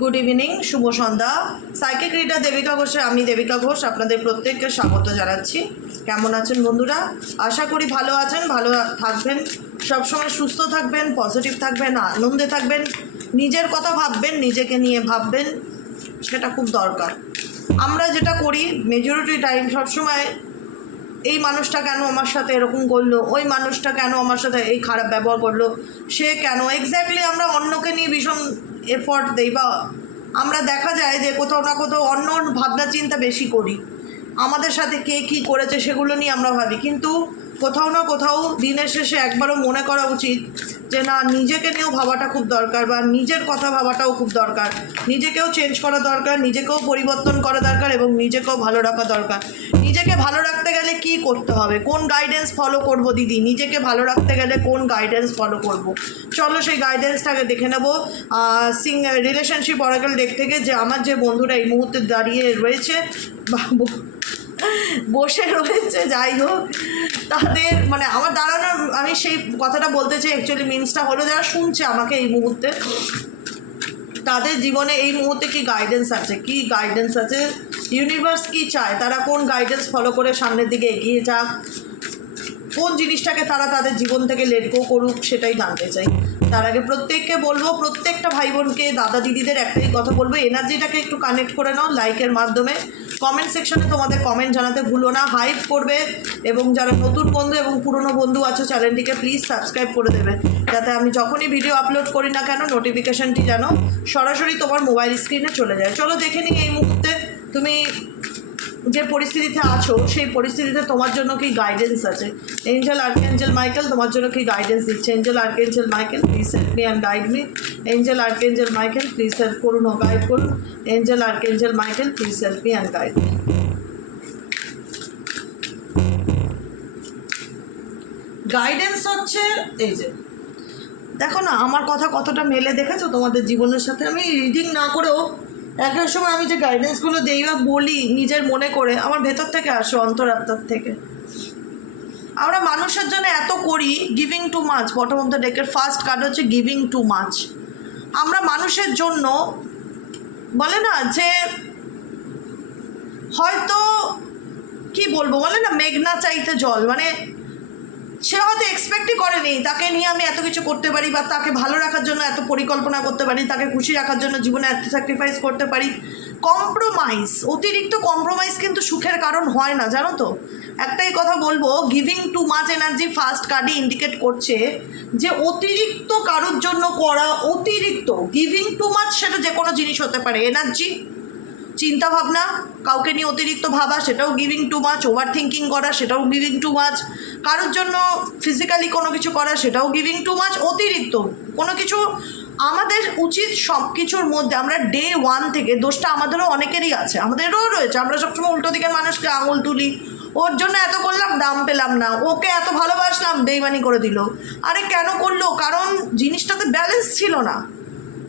Good evening, শুভ সন্ধ্যা। Psychic reader Devika ঘোষে আমি দেবিকা ঘোষ আপনাদের প্রত্যেককে স্বাগত জানাচ্ছি। কেমন আছেন বন্ধুরা? আশা করি ভালো আছেন, ভালো থাকবেন, সবসময় সুস্থ থাকবেন, পজিটিভ থাকবেন, আনন্দে থাকবেন, নিজের কথা ভাববেন, নিজেকে নিয়ে ভাববেন, সেটা খুব দরকার। আমরা যেটা করি মেজরিটি টাইম সবসময় এই মানুষটা কেন আমার সাথে এরকম করলো, ওই মানুষটা কেন আমার সাথে এই খারাপ ব্যবহার করলো, সে কেন, এক্স্যাক্টলি আমরা অন্যকে নিয়ে ভীষণ এফর্ট দেই, বা আমরা দেখা যায় যে কোথাও না কোথাও অন্য ভাবনা চিন্তা বেশি করি, আমাদের সাথে কে কী করেছে সেগুলো নিয়ে আমরা ভাবি। কিন্তু কোথাও না কোথাও দিনের শেষে একবারও মনে করা উচিত যে না, নিজেকে নিয়েও ভাবাটা খুব দরকার, বা নিজের কথা ভাবাটাও খুব দরকার, নিজেকেও চেঞ্জ করা দরকার, নিজেকেও পরিবর্তন করা দরকার, এবং নিজেকেও ভালো রাখা দরকার। নিজেকে ভালো রাখতে গেলে কি করতে হবে, কোন গাইডেন্স ফলো করব দিদি, নিজেকে ভালো রাখতে গেলে কোন গাইডেন্স ফলো করব? চলো সেই গাইডেন্সটাকে দেখে নেব রিলেশনশিপ অরাকল ডেক থেকে, যে আমার যে বন্ধুরা এই মুহূর্তে দাঁড়িয়ে রয়েছে বা বসে রয়েছে, যাই হোক, তাদের মানে আমার দাঁড়ানোর, আমি সেই কথাটা বলতে চাই, অ্যাকচুয়ালি মিনসটা হলো যারা শুনছে আমাকে এই মুহূর্তে, তাদের জীবনে এই মুহূর্তে কি গাইডেন্স আছে, কি গাইডেন্স আছে, ইউনিভার্স কি চায়, তারা কোন গাইডেন্স ফলো করে সামনের দিকে এগিয়ে যাক, কোন জিনিসটাকে তারা তাদের জীবন থেকে লেট গো করুক, সেটাই জানতে চাই। তার আগে প্রত্যেককে বলবো, প্রত্যেকটা ভাই বোনকে, দাদা দিদিদের একটাই কথা বলবো, এনার্জিটাকে একটু কানেক্ট করে নাও লাইকের মাধ্যমে। কমেন্ট সেকশনে তোমাদের কমেন্ট জানাতে ভুলো না, হাইপ করবে, এবং যারা নতুন বন্ধু এবং পুরনো বন্ধু আছো চ্যানেলটিকে প্লিজ সাবস্ক্রাইব করে দেবে, যাতে আমি যখনই ভিডিও আপলোড করি না কেন নোটিফিকেশানটি যেন সরাসরি তোমার মোবাইল স্ক্রিনে চলে যায়। চলো দেখে নিই এই মুহূর্তে তুমি যে পরিস্থিতিতে আছো সেই পরিস্থিতিতে তোমার জন্য কি গাইডেন্স আছে। এঞ্জেল আর্কএঞ্জেল মাইকেল তোমার জন্য কি গাইডেন্স দিচ্ছে? Angel archangel Michael please help me and guide me. Angel archangel Michael please help করুন ও গাইড করুন। Angel archangel Michael please help me and guide me. Guidance হচ্ছে এই যে, দেখো না আমার কথা কতটা মেলে, দেখেছো তোমাদের জীবনের সাথে। আমি রিডিং না করেও একটা সময় আমি যে গাইডেন্সগুলো দিই বা বলি নিজের মনে করে, আমার ভেতর থেকে আসে, অন্তরাত্মার থেকে। আমরা মানুষের জন্য এত করি, giving too much, bottom of the ডেকের ফার্স্ট কার্ড হচ্ছে গিভিং টু মাচ। আমরা মানুষের জন্য বলে না যে, হয়তো কি বলবো, বলে না মেঘনা চাইতে জল, মানে সে হয়তো এক্সপেক্টই করেনি তাকে নিয়ে আমি এত কিছু করতে পারি, বা তাকে ভালো রাখার জন্য এত পরিকল্পনা করতে পারি, তাকে খুশি রাখার জন্য জীবনে এত স্যাক্রিফাইস করতে পারি। কম্প্রোমাইজ, অতিরিক্ত কম্প্রোমাইজ কিন্তু সুখের কারণ হয় না, জানো তো। একটাই কথা বলবো, giving too much energy first কার্ডই ইন্ডিকেট করছে যে অতিরিক্ত কারোর জন্য করা, অতিরিক্ত গিভিং টু মাচ, সেটা যে কোনো জিনিস হতে পারে। এনার্জি, চিন্তা ভাবনা, কাউকে নিয়ে অতিরিক্ত ভাবা, সেটাও giving too much. Over thinking করা, সেটাও গিভিং টু মাচ। কারোর জন্য ফিজিক্যালি কোনো কিছু করা, সেটাও গিভিং টু মাচ। অতিরিক্ত কোনো কিছু, আমাদের উচিত সব কিছুর মধ্যে, আমরা ডে ওয়ান থেকে, দোষটা আমাদেরও অনেকেরই আছে, আমাদেরও রয়েছে, আমরা সবসময় উল্টো দিকের মানুষকে আঙুল তুলি, ওর জন্য এত করলাম দাম পেলাম না, ওকে এত ভালোবাসলাম বেইমানি করে দিল। আরে কেন করলো? কারণ জিনিসটাতে ব্যালেন্স ছিল না।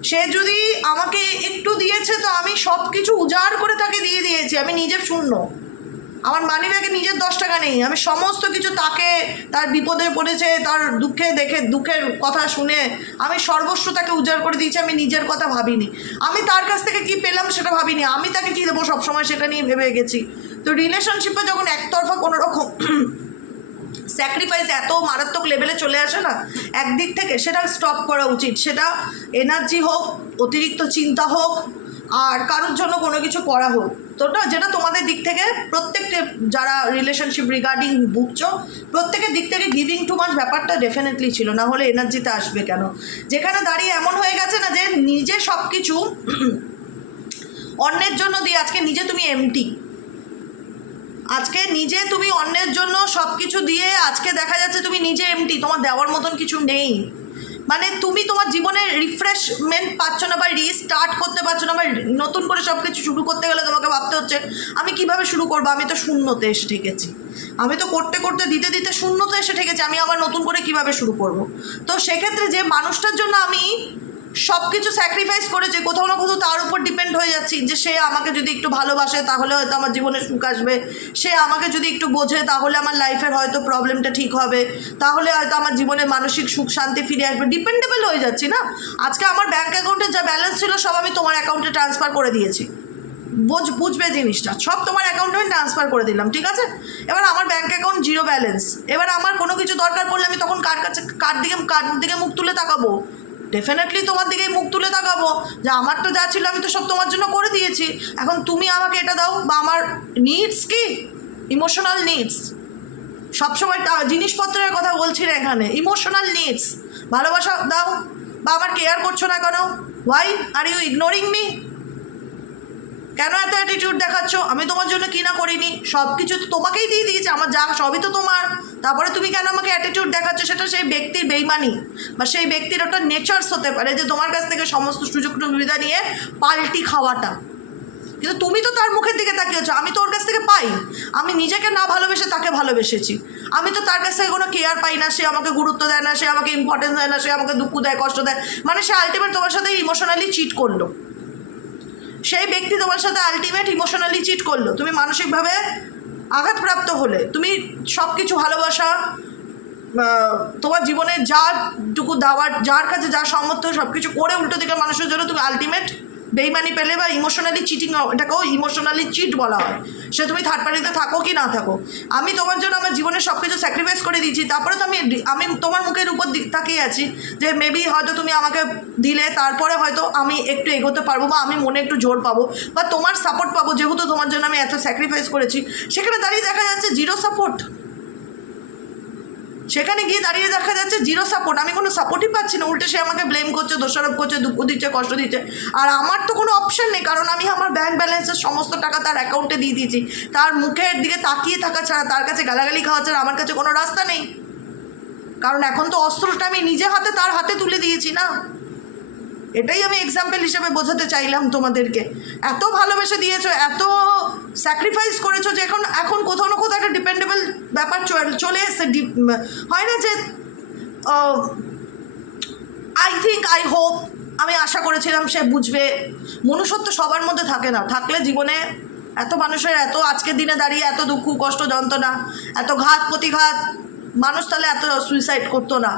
সে যদি আমাকে একটু দিয়েছে তো আমি সব কিছু উজাড় করে তাকে দিয়ে দিয়েছি, আমি নিজে শূন্য, আমার মানি ব্যাগে নিজের 10 টাকা নেই, আমি সমস্ত কিছু তাকে, তার বিপদে পড়েছে, তার দুঃখে দেখে, দুঃখের কথা শুনে আমি সর্বস্ব তাকে উজাড় করে দিয়েছি, আমি নিজের কথা ভাবিনি, আমি তার কাছ থেকে কি পেলাম সেটা ভাবিনি, আমি তাকে কী দেবো সবসময় সেটা নিয়ে ভেবে গেছি। তো রিলেশনশিপে যখন একতরফা কোনো রকম স্যাক্রিফাইস এত মারাত্মক লেভেলে চলে আসে না একদিক থেকে, সেটা স্টপ করা উচিত। সেটা এনার্জি হোক, অতিরিক্ত চিন্তা হোক, আর কারোর জন্য কোনো কিছু করা হোক, তো যেটা তোমাদের দিক থেকে, প্রত্যেকটা যারা রিলেশনশিপ রিগার্ডিং বুঝছো, প্রত্যেকের দিক থেকে গিভিং টু মাচ ব্যাপারটা ডেফিনেটলি ছিল, না হলে এনার্জিতে আসবে কেন? যেখানে দাঁড়িয়ে এমন হয়ে গেছে না যে নিজে সব কিছু অন্যের জন্য দিয়ে আজকে নিজে তুমি এমটি, আজকে নিজে তুমি অন্যের জন্য সব কিছু দিয়ে আজকে দেখা যাচ্ছে তুমি নিজে এমটি, তোমার দেওয়ার মতন কিছু নেই। মানে তুমি তোমার জীবনে রিফ্রেশমেন্ট পাচ্ছ না, বা রিস্টার্ট করতে পারছো না, বা নতুন করে সব কিছু শুরু করতে গেলে তোমাকে ভাবতে হচ্ছে আমি কিভাবে শুরু করবো, আমি তো শূন্যতে এসে ঠেকেছি, আমি তো করতে করতে দিতে দিতে শূন্যতে এসে ঠেকেছি, আমি আবার নতুন করে কিভাবে শুরু করব? তো সেক্ষেত্রে যে মানুষটার জন্য আমি সব কিছু স্যাক্রিফাইস করেছে, কোথাও না কোথাও তার উপর ডিপেন্ড হয়ে যাচ্ছি, যে সে আমাকে যদি একটু ভালোবাসে তাহলে হয়তো আমার জীবনে সুখ আসবে, সে আমাকে যদি একটু বোঝে তাহলে আমার লাইফের হয়তো প্রবলেমটা ঠিক হবে, তাহলে হয়তো আমার জীবনে মানসিক সুখ শান্তি ফিরে আসবে। ডিপেন্ডেবল হয়ে যাচ্ছি না। আজকে আমার ব্যাঙ্ক অ্যাকাউন্টে যা ব্যালেন্স ছিল সব আমি তোমার অ্যাকাউন্টে ট্রান্সফার করে দিয়েছি, বুঝবে জিনিসটা, সব তোমার অ্যাকাউন্টে আমি ট্রান্সফার করে দিলাম, ঠিক আছে? এবার আমার ব্যাঙ্ক অ্যাকাউন্ট জিরো ব্যালেন্স, এবার আমার কোনো কিছু দরকার পড়লে আমি তখন কার দিকে মুখ তুলে তাকাবো? ডেফিনেটলি তোমার দিকেই মুখ তুলে তাকাবো, যে আমার তো যা ছিল আমি তো সব তোমার জন্য করে দিয়েছি, এখন তুমি আমাকে এটা দাও। বা আমার নিডস কি, ইমোশনাল নিডস, সবসময় জিনিসপত্রের কথা বলছি না এখানে, ইমোশনাল নিডস, ভালোবাসা দাও। বা আমার কেয়ার করছো না কেন? Why are you ignoring me? কেন এত অ্যাটিটিউড দেখাচ্ছ? আমি তোমার জন্য কি না করিনি, সব কিছু তো তোমাকেই দিয়ে দিয়েছি, আমার যা সবই তো তোমার, তারপরে তুমি কেন আমাকে অ্যাটিটিউড দেখাচ্ছ? সেটা সেই ব্যক্তির বেইমানি বা সেই ব্যক্তির একটা নেচার্স হতে পারে যে তোমার কাছ থেকে সমস্ত সুযোগ সুবিধা নিয়ে পাল্টি খাওয়াটা, কিন্তু তুমি তো তার মুখের দিকে তাকিয়েছো, আমি তো ওর কাছ থেকে পাই, আমি নিজেকে না ভালোবেসে তাকে ভালোবেসেছি, আমি তো তার কাছ থেকে কোনো কেয়ার পাই না, সে আমাকে গুরুত্ব দেয় না, সে আমাকে ইম্পর্টেন্স দেয় না, সে আমাকে দুঃখ দেয়, কষ্ট দেয়, মানে সে আলটিমেট তোমার সাথে ইমোশনালি চিট করলো, সেই ব্যক্তি তোমার সাথে আলটিমেট ইমোশনালি চিট করলো, তুমি মানসিকভাবে আঘাতপ্রাপ্ত হলে, তুমি সব কিছু ভালোবাসা, তোমার জীবনে যাটুকু দেওয়ার, যার কাছে যা সামর্থ্য সব কিছু করে উল্টো দিকে মানুষের জন্য তুমি আলটিমেট বেইমানি পেলে, বা ইমোশনালি চিটিং, এটাকেও ইমোশনালি চিট বলা হয়, সে তুমি থার্ড পার্টিতে থাকো কি না থাকো। আমি তোমার জন্য আমার জীবনের সব কিছু স্যাক্রিফাইস করে দিয়েছি, তারপরে তো আমি তোমার মুখের উপর তাকিয়ে আছি যে মেবি হয়তো তুমি আমাকে দিলে তারপরে হয়তো আমি একটু এগোতে পারবো, বা আমি মনে একটু জোর পাবো, বা তোমার সাপোর্ট পাবো, যেহেতু তোমার জন্য আমি এত স্যাক্রিফাইস করেছি। সেখানে দাঁড়িয়ে দেখা যাচ্ছে জিরো সাপোর্ট, সেখানে গিয়ে দাঁড়িয়ে দেখা যাচ্ছে জিরো সাপোর্ট, আমি কোনো সাপোর্টই পাচ্ছি না, উল্টে সে আমাকে ব্লেম করছে, দোষারোপ করছে, দুঃখ দিচ্ছে, কষ্ট দিচ্ছে, আর আমার তো কোনো অপশন নেই, কারণ আমি আমার ব্যাঙ্ক ব্যালেন্সের সমস্ত টাকা তার অ্যাকাউন্টে দিয়ে দিয়েছি, তার মুখের দিকে তাকিয়ে থাকা ছাড়া, তার কাছে গালাগালি খাওয়া ছাড়া আমার কাছে কোনো রাস্তা নেই, কারণ এখন তো অস্ত্রটা আমি নিজে হাতে তার হাতে তুলে দিয়েছি না। এটাই আমি এক্সাম্পল হিসেবে বোঝাতে চাইলাম তোমাদেরকে, এত ভালোবেসে দিয়েছো, এত স্যাক্রিফাইস করেছো, যে এখন কোথাও না কোথাও একটা ডিপেন্ডেবল ব্যাপার চলে এসছে, হয় না যে আই হোপ, আমি আশা করেছিলাম সে বুঝবে। মনুষ্যত্ব সবার মধ্যে থাকে না, থাকলে জীবনে এত মানুষের এত আজকের দিনে দাঁড়িয়ে এত দুঃখ কষ্ট যন্ত্রণা, এত ঘাত প্রতিঘাত, মানুষ তাহলে এত সুইসাইড করতো না।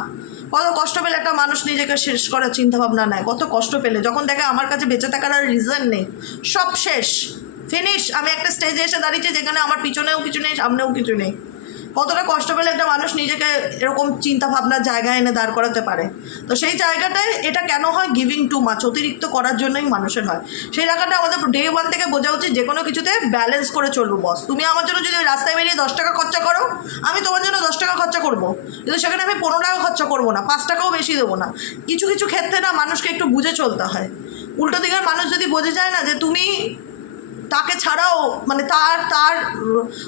কত কষ্ট পেলে একটা মানুষ নিজেকে শেষ করার চিন্তাভাবনা নেয়, কত কষ্ট পেলে যখন দেখে আমার কাছে বেঁচে থাকার আর রিজন নেই, সব শেষ, ফিনিশ, আমি একটা স্টেজে এসে দাঁড়িয়েছি যেখানে আমার পিছনেও কিছু নেই, সামনেও কিছু নেই। কতটা কষ্ট পেলে একটা মানুষ নিজেকে এরকম চিন্তাভাবনার জায়গায় এনে দাঁড় করাতে পারে। তো সেই জায়গাটায় এটা কেন হয়? গিভিং টু মাচ, অতিরিক্ত করার জন্যই মানুষের হয়। সেই জায়গাটা আমাদের ডে ওয়ান থেকে বোঝা উচিত, যে কোনো কিছুতে ব্যালেন্স করে চলবো। বস, তুমি আমার জন্য যদি রাস্তায় বেরিয়ে 10 টাকা খরচা করো, আমি তোমার জন্য 10 টাকা খরচা করবো, কিন্তু সেখানে আমি 15 টাকা খরচা করবো না, 5 টাকাও বেশি দেবো না। কিছু কিছু ক্ষেত্রে না মানুষকে একটু বুঝে চলতে হয়। উল্টো দিকের মানুষ যদি বোঝে যায় না যে তুমি তাকে ছাড়াও, মানে তার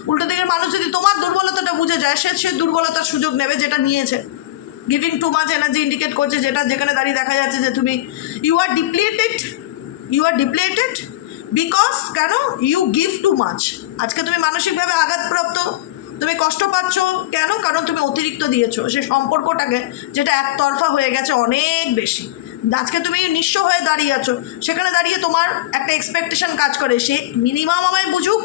উল্টো দিকের মানুষ যদি তোমার দুর্বলতাটা বুঝে যায়, সে দুর্বলতার সুযোগ নেবে, যেটা নিয়েছে। Giving too much energy indicate করছে, যেটা যেখানে দাঁড়িয়ে দেখা যাচ্ছে যে তুমি ইউ আর ডিপ্লেটেড বিকজ কেন ইউ গিভ টু মাচ। আজকে তুমি মানসিকভাবে আঘাতপ্রাপ্ত, তুমি কষ্ট পাচ্ছ কেন? কারণ তুমি অতিরিক্ত দিয়েছো সে সম্পর্কটাকে, যেটা একতরফা হয়ে গেছে অনেক বেশি। আজকে তুমি নিঃস্ব হয়ে দাঁড়িয়ে আছো, সেখানে দাঁড়িয়ে তোমার একটা এক্সপেকটেশন কাজ করে, সে মিনিমাম আমায় বুঝুক,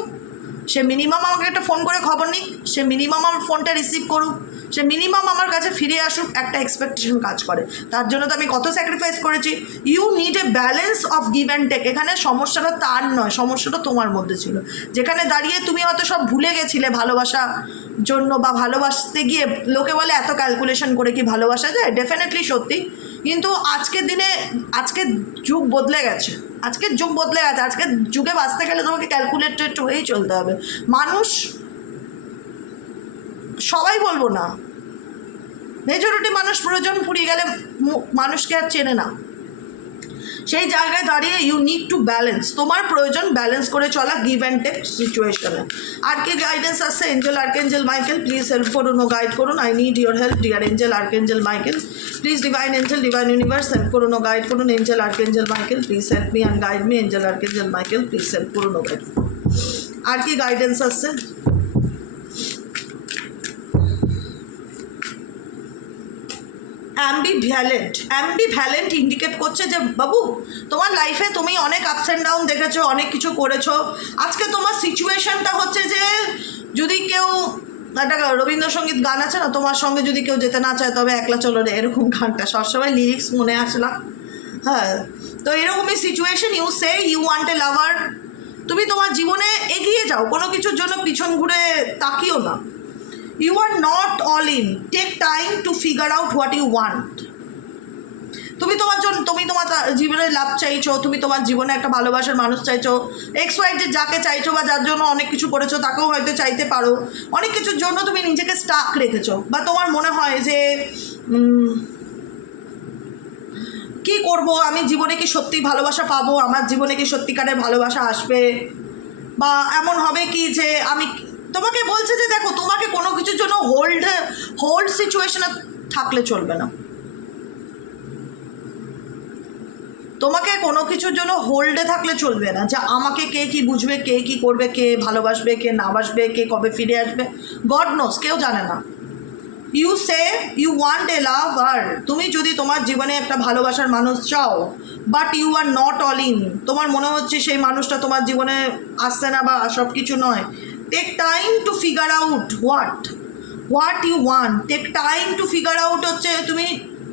সে মিনিমাম আমাকে একটা ফোন করে খবর নিক, সে মিনিমাম আমার ফোনটা রিসিভ করুক, সে মিনিমাম আমার কাছে ফিরে আসুক, একটা এক্সপেকটেশন কাজ করে। তার জন্য তো আমি কত স্যাক্রিফাইস করেছি। You need a balance of give and take. এখানে সমস্যাটা তার নয়, সমস্যাটা তোমার মধ্যে ছিল, যেখানে দাঁড়িয়ে তুমি হয়তো সব ভুলে গেছিলে ভালোবাসা জন্য, বা ভালোবাসতে গিয়ে লোকে বলে এত ক্যালকুলেশন করে কি ভালোবাসা যায়, ডেফিনেটলি সত্যি, কিন্তু আজকের দিনে আজকের যুগ বদলে গেছে, আজকের যুগে বাঁচতে গেলে তোমাকে ক্যালকুলেটেড হয়েই চলতে হবে। মানুষ সবাই বলবো না, মেজরিটি মানুষ প্রয়োজন ফুরিয়ে গেলে মানুষকে আর চেনে না। সেই জায়গায় দাঁড়িয়ে ইউ নিড টু ব্যালেন্স, তোমার প্রয়োজন ব্যালেন্স করে চলা গিভ অ্যান্ড টেক সিচুয়েশনে। আর কি গাইডেন্স আসছে? Angel archangel Michael, please help করুন ও গাইড করুন। I need your help dear angel archangel Michael, please divine Angel, divine universe help করুন ও গাইড করুন। Angel archangel Michael, please help me and guide me. Angel archangel Michael, please help করুন ও guide করুন। আর কি guidance আসছে? অ্যাম্বিভ্যালেন্ট indicate করছে যে বাবু তোমার লাইফে তুমি অনেক আপস অ্যান্ড ডাউন দেখেছো, অনেক কিছু করেছো। আজকে তোমার সিচুয়েশনটা হচ্ছে যে যদি কেউ, একটা রবীন্দ্রসঙ্গীত গান আছে না, তোমার সঙ্গে যদি কেউ যেতে না চায় তবে একলা চলো রে, এরকম গানটা সবসময় লিরিক্স মনে আসে না? হ্যাঁ, তো এরকমই situation, you say you want a lover, তুমি তোমার জীবনে এগিয়ে যাও, কোনো কিছুর জন্য পিছন ঘুরে তাকিও না। You are not all in, take time to figure out what you want. তুমি তোমার জীবনে লাভ চাইছো, তুমি তোমার জীবনে একটা ভালোবাসার মানুষ চাইছো, এক্স ওয়াই যে যাকে চাইছো বা যার জন্য অনেক কিছু করেছো তাকেও হয়তো চাইতে পারো, অনেক কিছুর জন্য তুমি নিজেকে স্টাক রেখেছো, বা তোমার মনে হয় যে কি করব, আমি জীবনে কি সত্যি ভালোবাসা পাবো, আমার জীবনে কি সত্যিকারের ভালোবাসা আসবে, বা এমন হবে কি যে আমি তোমাকে বলছে যে দেখো তোমাকে কোনো কিছুর জন্য হোল্ড সিচুয়েশনে থাকলে চলবে না, তোমাকে কোনো কিছুর জন্য হোল্ডে থাকলে চলবে না, যে আমাকে কে কি বুঝবে, কে কি করবে, কে ভালোবাসবে, কে না বাসবে, কে কবে ফিরে আসবে, গড নোস, কেউ জানে না। You say you want a lover, তুমি যদি তোমার জীবনে একটা ভালোবাসার মানুষ চাও, but you are not all in, তোমার মনে হচ্ছে সেই মানুষটা তোমার জীবনে আসছে না বা সব কিছু নয়, take time to figure out what you want, take time to figure out হচ্ছে তুমি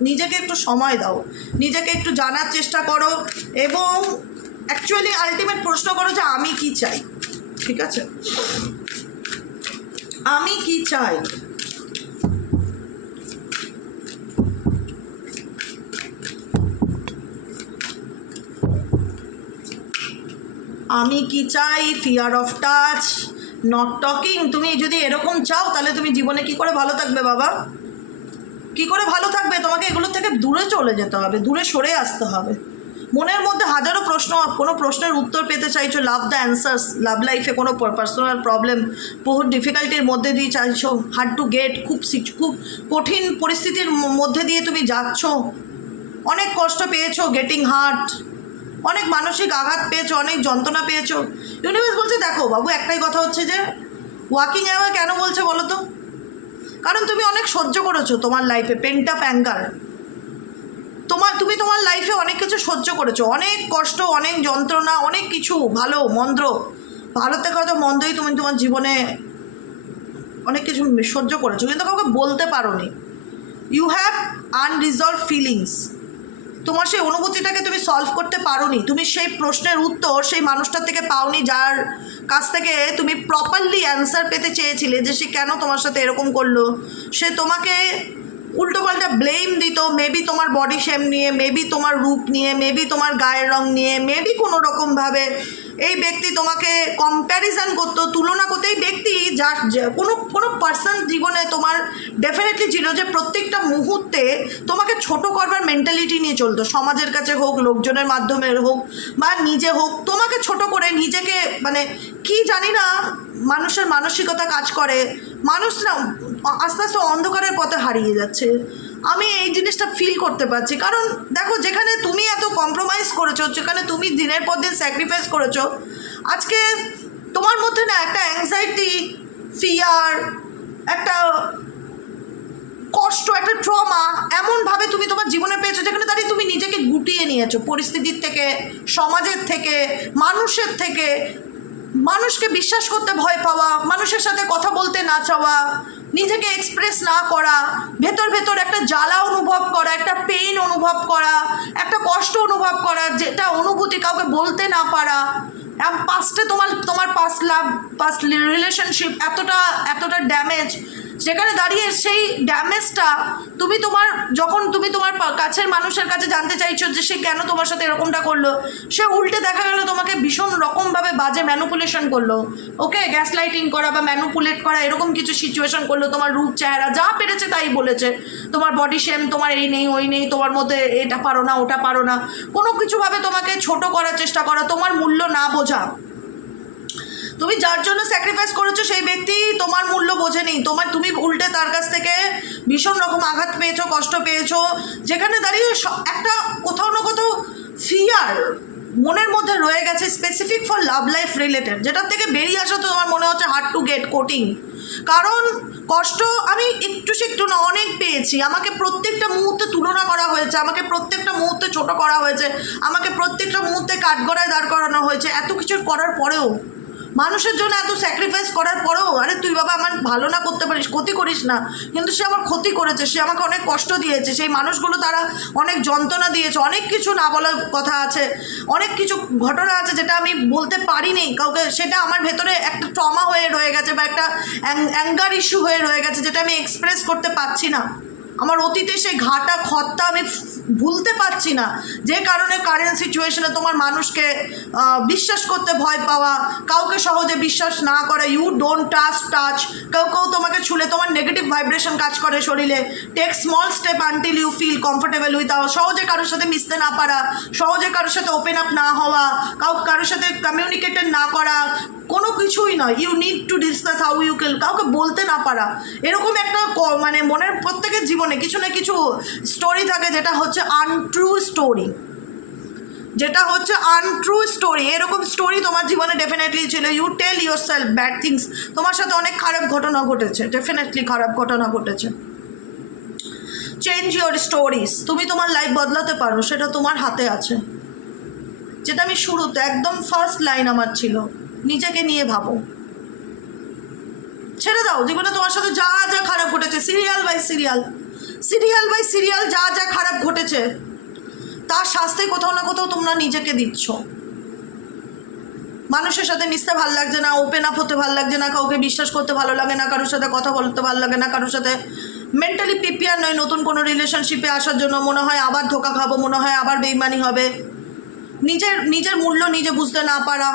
নিজেকে একটু সময় দাও, নিজেকে একটু জানার চেষ্টা করো, এবং অ্যাকচুয়ালি আলটিমেট প্রশ্ন করো যে আমি কি চাই। ঠিক আছে, আমি কি চাই, আমি কি চাই, fear of touch, not talking. তুমি যদি এরকম চাও তাহলে তুমি জীবনে কি করে ভালো থাকবে বাবা, কি করে ভালো থাকবে? তোমাকে এগুলোর থেকে দূরে চলে যেতে হবে, দূরে সরে আসতে হবে। মনের মধ্যে হাজারো প্রশ্ন, কোনো প্রশ্নের উত্তর পেতে চাইছো, লাভ দ্য অ্যান্সার্স, লাভ লাইফে কোনো পার্সোনাল প্রবলেম, বহু ডিফিকাল্টির মধ্যে দিয়ে চাইছো, হার্ড টু গেট, খুব কঠিন পরিস্থিতির মধ্যে দিয়ে তুমি যাচ্ছ, অনেক কষ্ট পেয়েছো, গেটিং হার্ট, অনেক মানসিক আঘাত পেয়েছো, অনেক যন্ত্রণা পেয়েছো। ইউনিভার্স বলছে দেখো বাবু, একটাই কথা হচ্ছে যে ওয়াকিং অ্যাওয়ে কেন বলছে বলো তো, কারণ তুমি অনেক সহ্য করেছো তোমার লাইফে, পেন্ট আপ অ্যাঙ্গার, তুমি তোমার লাইফে অনেক কিছু সহ্য করেছো, অনেক কষ্ট, অনেক যন্ত্রণা, অনেক কিছু ভালো মন্দ, ভালো থেকে হয়তো মন্দই তুমি তোমার জীবনে অনেক কিছু সহ্য করেছো, কিন্তু কাউকে বলতে পারোনি। ইউ হ্যাভ আনরিজলভ ফিলিংস, তোমার সেই অনুভূতিটাকে তুমি সলভ করতে পারোনি, তুমি সেই প্রশ্নের উত্তর সেই মানুষটার থেকে পাওনি যার কাছ থেকে তুমি প্রপারলি অ্যান্সার পেতে চেয়েছিলে, যে সে কেন তোমার সাথে এরকম করলো। সে তোমাকে উল্টোপাল্টা ব্লেম দিত, মেবি তোমার বডি শেম নিয়ে, মেবি তোমার রূপ নিয়ে, মেবি তোমার গায়ের রং নিয়ে, মেবি কোনো রকমভাবে এই ব্যক্তি তোমাকে কম্প্যারিজন করতো, তুলনা করতো। এই ব্যক্তি যার কোনো পার্সন জীবনে তোমার ডেফিনেটলি ছিল যে প্রত্যেকটা মুহূর্তে তোমাকে ছোট করবার মেন্টালিটি নিয়ে চলতো, সমাজের কাছে হোক, লোকজনের মাধ্যমে হোক, বা নিজে হোক, তোমাকে ছোট করে নিজেকে, মানে কি জানি না, মানুষের মানসিকতা কাজ করে, মানুষরা আস্তে আস্তে অন্ধকারের পথে হারিয়ে যাচ্ছে। আমি এই জিনিসটা ফিল করতে পারছি, কারণ দেখো যেখানে তুমি এত কম্প্রোমাইজ করেছো, যেখানে তুমি দিনের পর দিন স্যাক্রিফাইস করেছো, আজকে তোমার মধ্যে না একটা অ্যাংজাইটি, ফিয়ার, একটা কষ্ট, একটা ট্রমা এমনভাবে তুমি তোমার জীবনে পেয়েছো, যেখানে দাঁড়িয়ে তুমি নিজেকে গুটিয়ে নিয়েছো পরিস্থিতির থেকে, সমাজের থেকে, মানুষের থেকে, মানুষকে বিশ্বাস করতে ভয় পাওয়া, মানুষের সাথে কথা বলতে না চাওয়া, নিজেকে এক্সপ্রেস না করা, ভেতর ভেতর একটা জ্বালা অনুভব করা, একটা পেইন অনুভব করা, একটা কষ্ট অনুভব করা, যেটা অনুভূতি কাউকে বলতে না পারা। পাস্টে তোমার পাস্ট রিলেশনশিপ এতটা ড্যামেজ, সেখানে দাঁড়িয়ে সেই ড্যামেজটা যখন তুমি তোমার কাছের মানুষের কাছে জানতে চাইছো যে সে কেন তোমার সাথে এরকমটা করলো, সে উল্টে দেখা গেল তোমাকে ভীষণ রকমভাবে বাজে ম্যানুপুলেশন করলো, ওকে গ্যাস লাইটিং করা বা ম্যানুপুলেট করা, এরকম কিছু সিচুয়েশন করলো, তোমার রূপ চেহারা যা পেরেছে তাই বলেছে, তোমার বডি শেম, তোমার এই নেই ওই নেই, তোমার মধ্যে এটা পারো না ওটা পারো না, কোনো কিছুভাবে তোমাকে ছোট করার চেষ্টা করা, তোমার মূল্য না বোঝা। তুমি যার জন্য স্যাক্রিফাইস করেছো সেই ব্যক্তি তোমার মূল্য বোঝেনি, তুমি উল্টে তার কাছ থেকে ভীষণ রকম আঘাত পেয়েছো, কষ্ট পেয়েছো, যেখানে দাঁড়িয়ে একটা কোথাও না কোথাও ফিয়ার মনের মধ্যে রয়ে গেছে, specific for love life related, যেটার থেকে বেরিয়ে আসা তো আমার মনে হচ্ছে হার্ড টু গেট কোটিং। কারণ কষ্ট আমি একটু না অনেক পেয়েছি, আমাকে প্রত্যেকটা মুহূর্তে তুলনা করা হয়েছে, আমাকে প্রত্যেকটা মুহূর্তে ছোট করা হয়েছে, আমাকে প্রত্যেকটা মুহূর্তে কাঠগড়ায় দাঁড় করানো হয়েছে, এত কিছু করার পরেও মানুষের জন্য এত স্যাক্রিফাইস করার পরেও, আরে তুই বাবা আমার ভালো না করতে পারিস, ক্ষতি করিস না, কিন্তু সে আমার ক্ষতি করেছে, সে আমাকে অনেক কষ্ট দিয়েছে, সেই মানুষগুলো তারা অনেক যন্ত্রণা দিয়েছে, অনেক কিছু না বলার কথা আছে, অনেক কিছু ঘটনা আছে যেটা আমি বলতে পারিনি কাউকে, সেটা আমার ভেতরে একটা ট্রমা হয়ে রয়ে গেছে বা একটা অ্যাঙ্গার ইস্যু হয়ে রয়ে গেছে যেটা আমি এক্সপ্রেস করতে পারছি না। আমার অতীতে সেই ঘাটা ক্ষতটা আমি ভুলতে পারছি না, যে কারণে কারেন্ট সিচুয়েশনে তোমার মানুষকে বিশ্বাস করতে ভয় পাওয়া, কাউকে সহজে বিশ্বাস না করা, ইউ ডোন্ট টাচ, কেউ তোমাকে ছুলে তোমার নেগেটিভ ভাইব্রেশন কাজ করে শরীরে, take small step until you feel comfortable with সহজে কারোর সাথে মিশতে না পারা, সহজে কারোর সাথে ওপেন আপ না হওয়া, কারোর সাথে কমিউনিকেটেড না করা, কোনো কিছুই নয়, you need to discuss how you can, কাউকে বলতে না পারা, এরকম একটা মানে মনের প্রত্যেকের জীবনে কিছু না কিছু স্টোরি থাকে যেটা হচ্ছে আনট্রু স্টোরি, এরকম স্টোরি তোমার জীবনে ডেফিনেটলি ছিল। You tell your self bad things, তোমার সাথে অনেক খারাপ ঘটনা ঘটেছে, ডেফিনেটলি খারাপ ঘটনা ঘটেছে। চেঞ্জ ইউর স্টোরিজ, তুমি তোমার লাইফ বদলাতে পারো, সেটা তোমার হাতে আছে। যেটা আমি শুরুতে একদম ফার্স্ট লাইন আমার ছিল, নিজেকে নিয়ে ভাবো, ছেড়ে দাও জীবনে তোমার সাথে যা যা খারাপ ঘটেছে, সিরিয়াল বাই সিরিয়াল যা যা খারাপ ঘটেছে তার শাস্তি কোথাও না কোথাও তোমরা নিজেকে দিচ্ছ। মানুষের সাথে মিশতে ভালো লাগছে না, ওপেন আপ হতে ভালো লাগছে না, কাউকে বিশ্বাস করতে ভালো লাগে না, কারোর সাথে কথা বলতে ভালো লাগে না, কারোর সাথে মেন্টালি প্রিপেয়ার নয় নতুন কোনো রিলেশনশিপে আসার জন্য, মনে হয় আবার ধোকা খাবো, মনে হয় আবার বেইমানি হবে, নিজের মূল্য নিজে বুঝতে না পারা,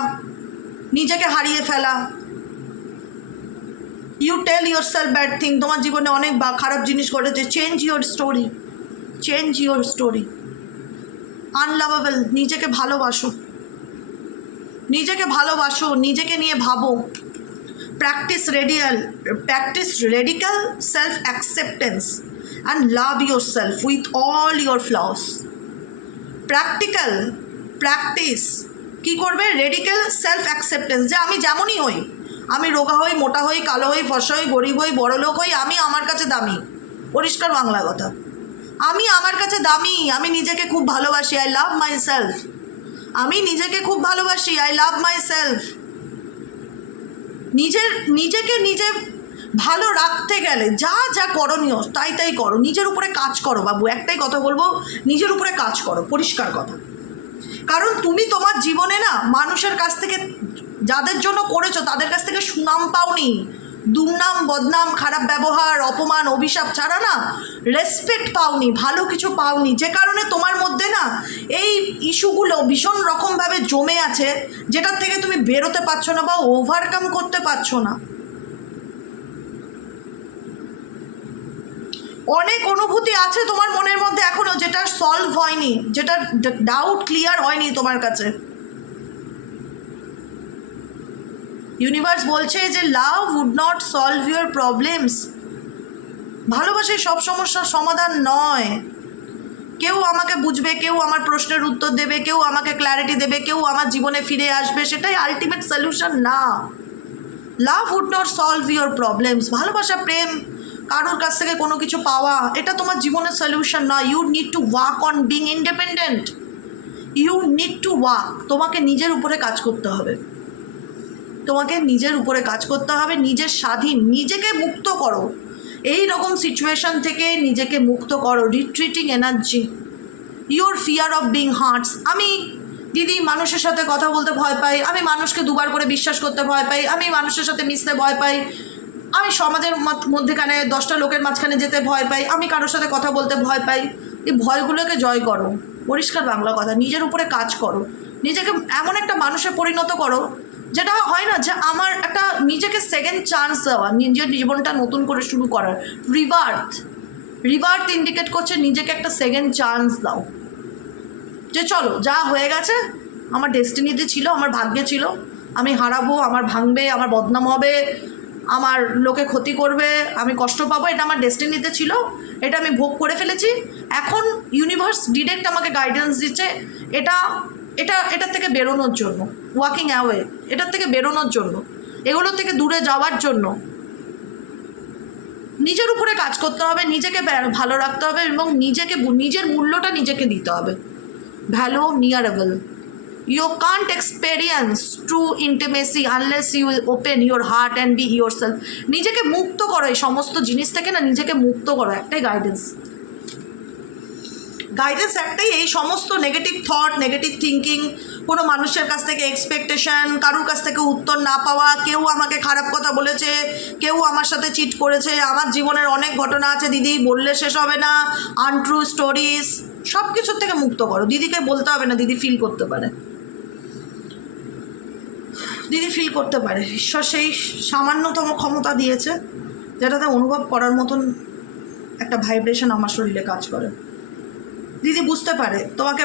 নিজেকে হারিয়ে ফেলা। You tell your self bad thing, তোমার জীবনে অনেক খারাপ জিনিস ঘটেছে। Change your story. আনলাভেবল, নিজেকে ভালোবাসো, নিজেকে নিয়ে ভাবো। Practice radical self acceptance and love yourself with all your flaws. Practice কী করবে? রেডিক্যাল সেলফ অ্যাকসেপ্টেন্স, যে আমি যেমনই হই, আমি রোগা হই, মোটা হই, কালো হই, ফর্সা হই, গরিব হই, বড়লোক হই, আমি আমার কাছে দামি, পরিষ্কার বাংলা কথা, আমি আমার কাছে দামি, আমি নিজেকে খুব ভালোবাসি, আই লাভ মাই সেলফ, নিজে ভালো রাখতে গেলে যা যা করণীয় তাই করো, নিজের উপরে কাজ করো বাবু, একটাই কথা বলবো, নিজের উপরে কাজ করো, পরিষ্কার কথা। কারণ তুমি তোমার জীবনে না মানুষের কাছ থেকে, যাদের জন্য করেছো তাদের কাছ থেকে সুনাম পাওনি, দুর্নাম, বদনাম, খারাপ ব্যবহার, অপমান, অভিশাপ ছাড়া না রেসপেক্ট পাওনি, ভালো কিছু পাওনি, যে কারণে তোমার মধ্যে না এই ইস্যুগুলো ভীষণ রকমভাবে জমে আছে, যেটার থেকে তুমি বেরোতে পারছো না বা ওভারকাম করতে পারছো না। অনেক অনুভূতি আছে তোমার মনের মধ্যে এখনো, যেটা সলভ হয়নি, যেটা ডাউট ক্লিয়ার হয়নি তোমার কাছে। ইউনিভার্স বলছে যে love would not solve your problems, ভালোবাসায় সব সমস্যার সমাধান নয়। কেউ আমাকে বুঝবে, কেউ আমার প্রশ্নের উত্তর দেবে, কেউ আমাকে ক্ল্যারিটি দেবে, কেউ আমার জীবনে ফিরে আসবে, সেটাই আলটিমেট সলিউশন না। Love would not solve your problems, ভালোবাসা, প্রেম, কারোর কাছ থেকে কোনো কিছু পাওয়া, এটা তোমার জীবনের সলিউশন না। You need to work on being independent, তোমাকে নিজের উপরে কাজ করতে হবে, নিজের স্বাধীন, নিজেকে মুক্ত করো এই রকম সিচুয়েশন থেকে, নিজেকে মুক্ত করো। Retreating energy, your fear of being hurts. আমি দিদি মানুষের সাথে কথা বলতে ভয় পাই, আমি মানুষকে দুবার করে বিশ্বাস করতে ভয় পাই, আমি মানুষের সাথে মিশতে ভয় পাই, আমি সমাজের মধ্যেখানে 10টা লোকের মাঝখানে যেতে ভয় পাই, আমি কারোর সাথে কথা বলতে ভয় পাই। এই ভয়গুলোকে জয় করো, পরিষ্কার বাংলা কথা, নিজের উপরে কাজ করো, নিজেকে এমন একটা মানুষে পরিণত করো, যেটা হয় না যে আমার একটা নিজেকে সেকেন্ড চান্স দেওয়া, নিজের জীবনটা নতুন করে শুরু করার। রিভার্থ ইন্ডিকেট করছে নিজেকে একটা সেকেন্ড চান্স দাও, যে চলো যা হয়ে গেছে আমার ডেস্টিনিতে ছিল, আমার ভাগ্যে ছিল, আমি হারাবো, আমার ভাঙবে, আমার বদনাম হবে, আমার লোকে ক্ষতি করবে, আমি কষ্ট পাবো, এটা আমার ডেস্টিনিতে ছিল, এটা আমি ভোগ করে ফেলেছি। এখন ইউনিভার্স ডিরেক্ট আমাকে গাইডেন্স দিচ্ছে এটার থেকে বেরোনোর জন্য, ওয়াকিং অ্যাওয়ে, এটার থেকে বেরোনোর জন্য, এগুলোর থেকে দূরে যাওয়ার জন্য। নিজের উপরে কাজ করতে হবে, নিজেকে ভালো রাখতে হবে এবং নিজের মূল্যটা নিজেকে দিতে হবে। ভ্যালু নিয়ারেবল, You can't experience true intimacy unless you open your heart and be yourself. নিজেকে মুক্ত করো এই সমস্ত জিনিস থেকে, না নিজেকে মুক্ত করো, একটাই গাইডেন্স একটাই, এই সমস্ত নেগেটিভ থট, নেগেটিভ থিঙ্কিং, কোনো মানুষের কাছ থেকে এক্সপেকটেশন, কারুর কাছ থেকে উত্তর না পাওয়া, কেউ আমাকে খারাপ কথা বলেছে, কেউ আমার সাথে চিট করেছে, আমার জীবনের অনেক ঘটনা আছে দিদি, বললে শেষ হবে না, আনট্রু স্টোরিজ, সব কিছুর থেকে মুক্ত করো। দিদিকে বলতে হবে না, দিদি ফিল করতে পারে, দিদি ফিল করতে পারে। ঈশ্বর সেই সামান্যতম ক্ষমতা দিয়েছে যেটাতে অনুভব করার মতন একটা ভাইব্রেশন আমার শরীরে কাজ করে। দিদি বুঝতে পারে তোমাকে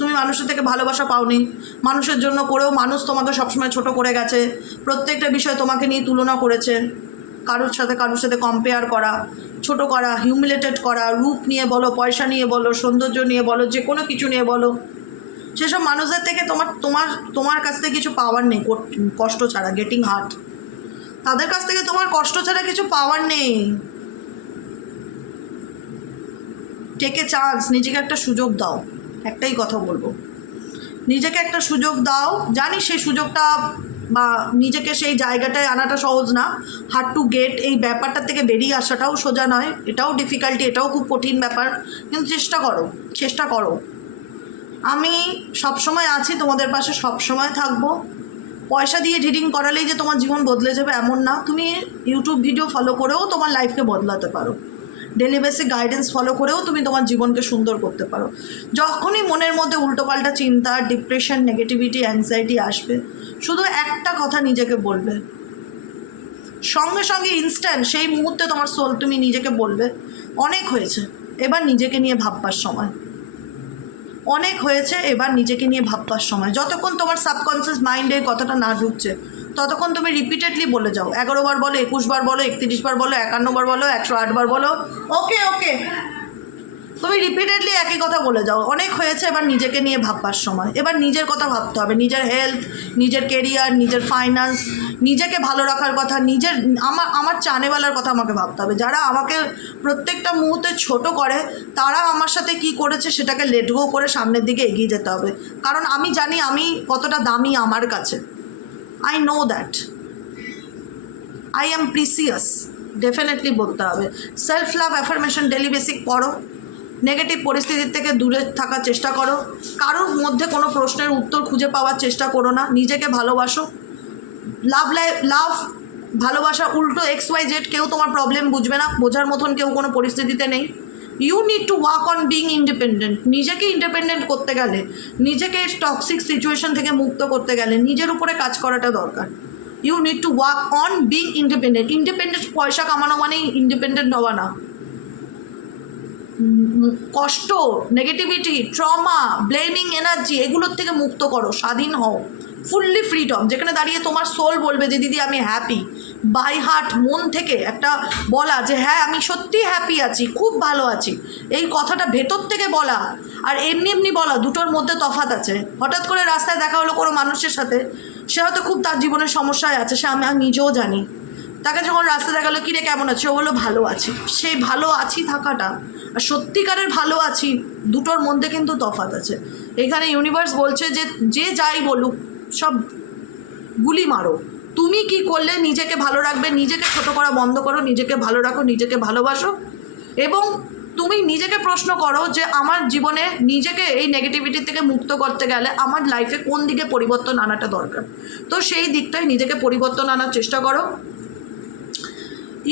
তুমি মানুষের থেকে ভালোবাসা পাওনি, মানুষের জন্য করেও মানুষ তোমাকে সবসময় ছোট করে গেছে, প্রত্যেকটা বিষয় তোমাকে নিয়ে তুলনা করেছে, কারোর সাথে কম্পেয়ার করা, ছোট করা, হিউমিলেটেড করা, রূপ নিয়ে বলো, পয়সা নিয়ে বলো, সৌন্দর্য নিয়ে বলো, যে কোনো কিছু নিয়ে বলো, সেসব মানুষদের থেকে তোমার কাছ থেকে কিছু পাওয়ার নেই কষ্ট ছাড়া, গেটিং হার্ট। তাদের কাছ থেকে তোমার কষ্ট ছাড়া কিছু পাওয়ার নেই। টেক এ চান্স, নিজেকে একটা সুযোগ দাও, একটাই কথা বলবো, নিজেকে একটা সুযোগ দাও। জানি সেই সুযোগটা বা নিজেকে সেই জায়গাটায় আনাটা সহজ না, হার্ড টু গেট, এই ব্যাপারটা থেকে বেরিয়ে আসাটাও সোজা নয়, এটাও ডিফিকাল্টি, এটাও খুব কঠিন ব্যাপার, কিন্তু চেষ্টা করো। আমি সবসময় আছি তোমাদের পাশে, সবসময় থাকবো। পয়সা দিয়ে রিডিং করালেই যে তোমার জীবন বদলে যাবে এমন না, তুমি ইউটিউব ভিডিও ফলো করেও তোমার লাইফকে বদলাতে পারো, ডেলি বেসিক গাইডেন্স ফলো করেও তুমি তোমার জীবনকে সুন্দর করতে পারো। যখনই মনের মধ্যে উল্টোপাল্টা চিন্তা, ডিপ্রেশন, নেগেটিভিটি, অ্যাংজাইটি আসবে, শুধু একটা কথা নিজেকে বলবে, সঙ্গে সঙ্গে ইনস্ট্যান্ট সেই মুহূর্তে তোমার সোল তুমি নিজেকে বলবে, অনেক হয়েছে, এবার নিজেকে নিয়ে ভাববার সময়, অনেক হয়েছে, এবার নিজেকে নিয়ে ভাববার সময়। যতক্ষণ তোমার সাবকনসিয়াস মাইন্ডে কথাটা না ঢুকছে ততক্ষণ তুমি রিপিটেডলি বলে যাও, 11 বার বলো, 21 বার বলো, 31 বার বলো, 51 বার বলো, 108 বার বলো, ওকে তুমি রিপিটেডলি একই কথা বলে যাও, অনেক হয়েছে, এবার নিজেকে নিয়ে ভাববার সময়। এবার নিজের কথা ভাবতে হবে, নিজের হেলথ, নিজের কেরিয়ার, নিজের ফাইন্যান্স, নিজেকে ভালো রাখার কথা, আমার চানেওয়ালার কথা আমাকে ভাবতে হবে। যারা আমাকে প্রত্যেকটা মুহূর্তে ছোট করে, তারা আমার সাথে কি করেছে সেটাকে লেট গো করে সামনের দিকে এগিয়ে যেতে হবে, কারণ আমি জানি আমি কতটা দামি আমার কাছে। I know that I am precious, definitely বলতে হবে। Self love affirmation daily basic পড়ো, নেগেটিভ পরিস্থিতির থেকে দূরে থাকার চেষ্টা করো, কারোর মধ্যে কোনো প্রশ্নের উত্তর খুঁজে পাওয়ার চেষ্টা করো না, নিজেকে ভালোবাসো। লাভ ভালোবাসা উল্টো XYZ, কেউ তোমার প্রবলেম বুঝবে না, বোঝার মতন কেউ কোনো পরিস্থিতিতে নেই। You need to work on being independent. নিজেকে ইন্ডিপেন্ডেন্ট করতে গেলে, নিজেকে টক্সিক সিচুয়েশন থেকে মুক্ত করতে গেলে নিজের উপরে কাজ করাটা দরকার। You need to work on being independent. পয়সা কামানো মানেই ইন্ডিপেন্ডেন্ট হওয়া না। কষ্ট, নেগেটিভিটি, ট্রমা, ব্লেমিং এনার্জি, এগুলোর থেকে মুক্ত করো, স্বাধীন হও, ফুললি ফ্রিডম, যেখানে দাঁড়িয়ে তোমার সোল বলবে যে দিদি আমি হ্যাপি, বাই হার্ট, মন থেকে একটা বলা যে হ্যাঁ আমি সত্যি হ্যাপি আছি, খুব ভালো আছি, এই কথাটা ভেতর থেকে বলা আর এমনি বলা, দুটোর মধ্যে তফাৎ আছে। হঠাৎ করে রাস্তায় দেখা হলো কোনো মানুষের সাথে, সে হয়তো খুব তার জীবনের সমস্যায় আছে, সে আমি নিজেও জানি, তাকে যখন রাস্তায় দেখা হলো কিরে কেমন আছে, ও বললো ভালো আছি, সেই ভালো আছি থাকাটা আর সত্যিকারের ভালো আছি, দুটোর মধ্যে কিন্তু তফাৎ আছে। এখানে ইউনিভার্স বলছে যে যাই বলুক সব গুলি মারো, তুমি কি করলে নিজেকে ভালো রাখবে, নিজেকে ছোট করা বন্ধ করো, নিজেকে ভালো রাখো, নিজেকে ভালোবাসো, এবং তুমি নিজেকে প্রশ্ন করো যে আমার জীবনে নিজেকে এই নেগেটিভিটি থেকে মুক্ত করতে গেলে আমার লাইফে কোন দিকে পরিবর্তন আনাটা দরকার, তো সেই দিকটায় নিজেকে পরিবর্তন আনার চেষ্টা করো।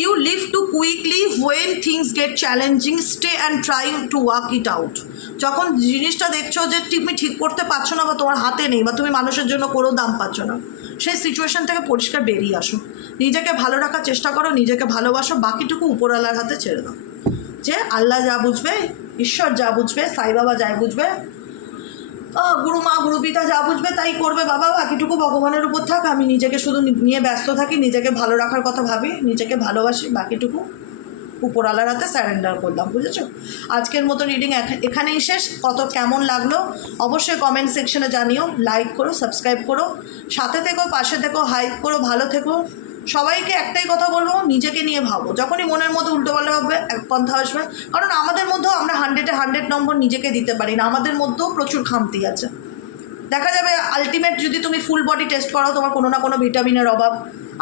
You live too quickly when things get challenging. Stay and try to work it out. যখন জিনিসটা দেখছো যে তুমি ঠিক করতে পারছো না বা তোমার হাতে নেই বা তুমি মানুষের জন্য কোনো দাম পাচ্ছ না, সেই সিচুয়েশন থেকে পরিষ্কার বেরিয়ে আসো, নিজেকে ভালো রাখার চেষ্টা করো, নিজেকে ভালোবাসো, বাকিটুকু উপরওয়ালার হাতে ছেড়ে দাও। যে আল্লাহ যা বুঝবে, ঈশ্বর যা বুঝবে, সাই বাবা যাই বুঝবে, গুরু মা গুরু পিতা যা বুঝবে তাই করবে বাবা, বাকিটুকু ভগবানের উপর থাক, আমি নিজেকে শুধু নিয়ে ব্যস্ত থাকি, নিজেকে ভালো রাখার কথা ভাবি, নিজেকে ভালোবাসি, বাকিটুকু উপরওয়ালার হাতে স্যারেন্ডার করলাম। বুঝেছো? আজকের মতো রিডিং এখানেই শেষ। কেমন লাগলো অবশ্যই কমেন্ট সেকশনে জানিও, লাইক করো, সাবস্ক্রাইব করো, সাথে থেকো, পাশে থেকো, হাইপ করো, ভালো থেকো। সবাইকে একটাই কথা বলবো, নিজেকে নিয়ে ভাবো, যখনই মনের মধ্যে উল্টোপাল্টা ভাববে এক পন্থা আসবে, কারণ আমাদের মধ্যেও আমরা 100-এ 100 নম্বর নিজেকে দিতে পারি না, আমাদের মধ্যেও প্রচুর খামতি আছে। দেখা যাবে আলটিমেট যদি তুমি ফুল বডি টেস্ট করো, তোমার কোনো না কোনো ভিটামিনের অভাব,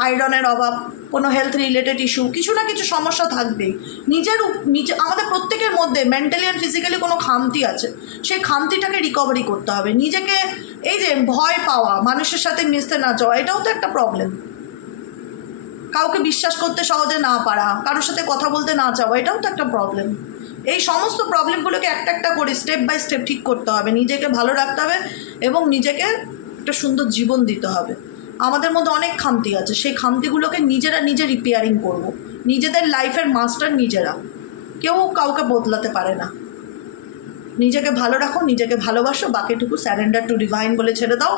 আয়রনের অভাব, কোনো হেলথ রিলেটেড ইস্যু, কিছু না কিছু সমস্যা থাকবেই। আমাদের প্রত্যেকের মধ্যে মেন্টালি অ্যান্ড ফিজিক্যালি কোনো খামতি আছে, সেই খামতিটাকে রিকভারি করতে হবে। নিজেকে এই যে ভয় পাওয়া, মানুষের সাথে মিশতে না চাওয়া, এটাও তো একটা প্রবলেম। কাউকে বিশ্বাস করতে সহজে না পারা, কারোর সাথে কথা বলতে না চাওয়া, এটাও তো একটা প্রবলেম। এই সমস্ত প্রবলেমগুলোকে একটা একটা করে স্টেপ বাই স্টেপ ঠিক করতে হবে, নিজেকে ভালো রাখতে হবে এবং নিজেকে একটা সুন্দর জীবন দিতে হবে। আমাদের মধ্যে অনেক খামতি আছে, সেই খামতিগুলোকে নিজে রিপেয়ারিং করব। নিজেদের লাইফের মাস্টার নিজেরা, কেউ কাউকে বদলাতে পারে না। নিজেকে ভালো রাখো, নিজেকে ভালোবাসো, বাকিটুকু স্যারেন্ডার টু ডিভাইন বলে ছেড়ে দাও।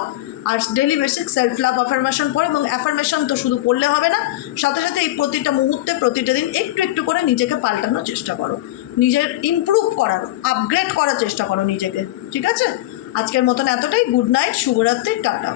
আর daily basic self love affirmation পড়ো, এবং অ্যাফার্মেশন তো শুধু পড়লে হবে না, সাথে সাথে এই প্রতিটা মুহূর্তে প্রতিটা দিন একটু একটু করে নিজেকে পাল্টানোর চেষ্টা করো, নিজের ইমপ্রুভ করার, আপগ্রেড করার চেষ্টা করো নিজেকে। ঠিক আছে, আজকের মতন এতটাই। গুড নাইট, শুভরাত্রি, টাটা।